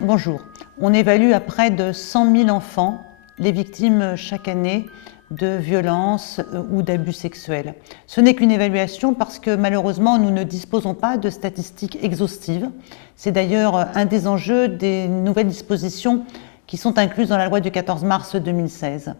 Bonjour. On évalue à près de 100 000 enfants les victimes chaque année de violences ou d'abus sexuels. Ce n'est qu'une évaluation parce que malheureusement nous ne disposons pas de statistiques exhaustives. C'est d'ailleurs un des enjeux des nouvelles dispositions qui sont incluses dans la loi du 14 mars 2016.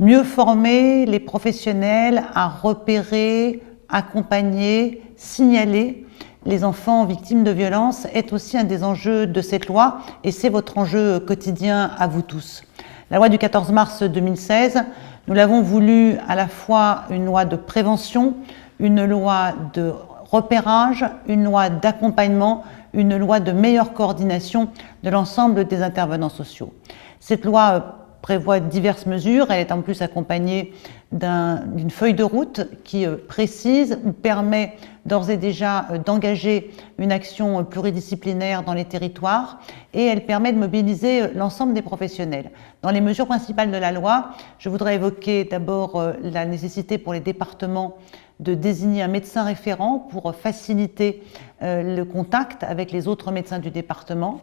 Mieux former les professionnels à repérer, accompagner, signaler les enfants victimes de violences est aussi un des enjeux de cette loi et c'est votre enjeu quotidien à vous tous. La loi du 14 mars 2016, nous l'avons voulu à la fois une loi de prévention, une loi de repérage, une loi d'accompagnement, une loi de meilleure coordination de l'ensemble des intervenants sociaux. Cette loi prévoit diverses mesures, elle est en plus accompagnée d'une feuille de route qui précise ou permet d'ores et déjà d'engager une action pluridisciplinaire dans les territoires et elle permet de mobiliser l'ensemble des professionnels. Dans les mesures principales de la loi, je voudrais évoquer d'abord la nécessité pour les départements de désigner un médecin référent pour faciliter le contact avec les autres médecins du département.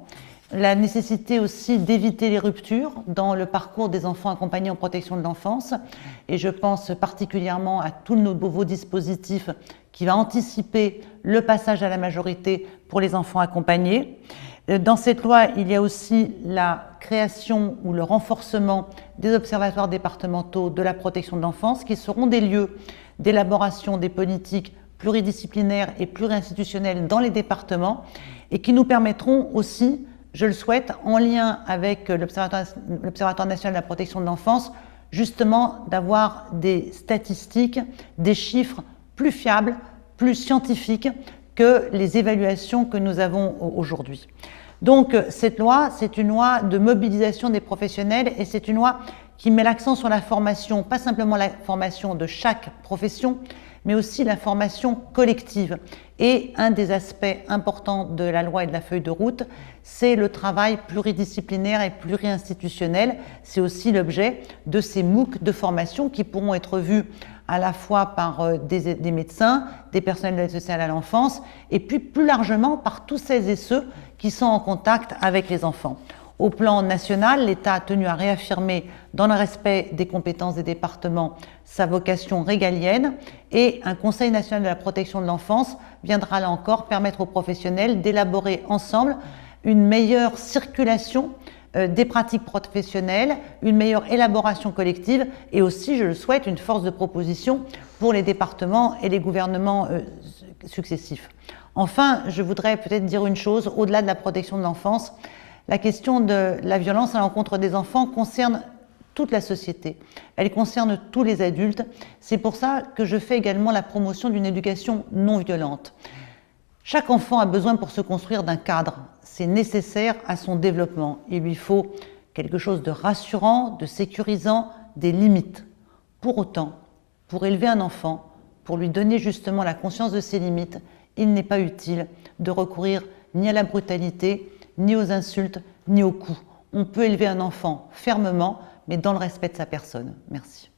La nécessité aussi d'éviter les ruptures dans le parcours des enfants accompagnés en protection de l'enfance. Et je pense particulièrement à tout nos nouveaux dispositifs qui va anticiper le passage à la majorité pour les enfants accompagnés. Dans cette loi, il y a aussi la création ou le renforcement des observatoires départementaux de la protection de l'enfance qui seront des lieux d'élaboration des politiques pluridisciplinaires et plurinstitutionnelles dans les départements et qui nous permettront aussi, je le souhaite, en lien avec l'Observatoire national de la protection de l'enfance, justement d'avoir des statistiques, des chiffres plus fiables, plus scientifiques que les évaluations que nous avons aujourd'hui. Donc cette loi, c'est une loi de mobilisation des professionnels et c'est une loi qui met l'accent sur la formation, pas simplement la formation de chaque profession, mais aussi la formation collective. Et un des aspects importants de la loi et de la feuille de route, c'est le travail pluridisciplinaire et pluri-institutionnel. C'est aussi l'objet de ces MOOC de formation qui pourront être vus à la fois par des médecins, des personnels de l'aide sociale à l'enfance, et puis plus largement par tous celles et ceux qui sont en contact avec les enfants. Au plan national, l'État a tenu à réaffirmer, dans le respect des compétences des départements, sa vocation régalienne et un Conseil national de la protection de l'enfance viendra là encore permettre aux professionnels d'élaborer ensemble une meilleure circulation des pratiques professionnelles, une meilleure élaboration collective et aussi, je le souhaite, une force de proposition pour les départements et les gouvernements successifs. Enfin, je voudrais peut-être dire une chose, au-delà de la protection de l'enfance, la question de la violence à l'encontre des enfants concerne toute la société. Elle concerne tous les adultes. C'est pour ça que je fais également la promotion d'une éducation non violente. Chaque enfant a besoin pour se construire d'un cadre. C'est nécessaire à son développement. Il lui faut quelque chose de rassurant, de sécurisant, des limites. Pour autant, pour élever un enfant, pour lui donner justement la conscience de ses limites, il n'est pas utile de recourir ni à la brutalité, ni aux insultes, ni aux coups. On peut élever un enfant fermement, mais dans le respect de sa personne. Merci.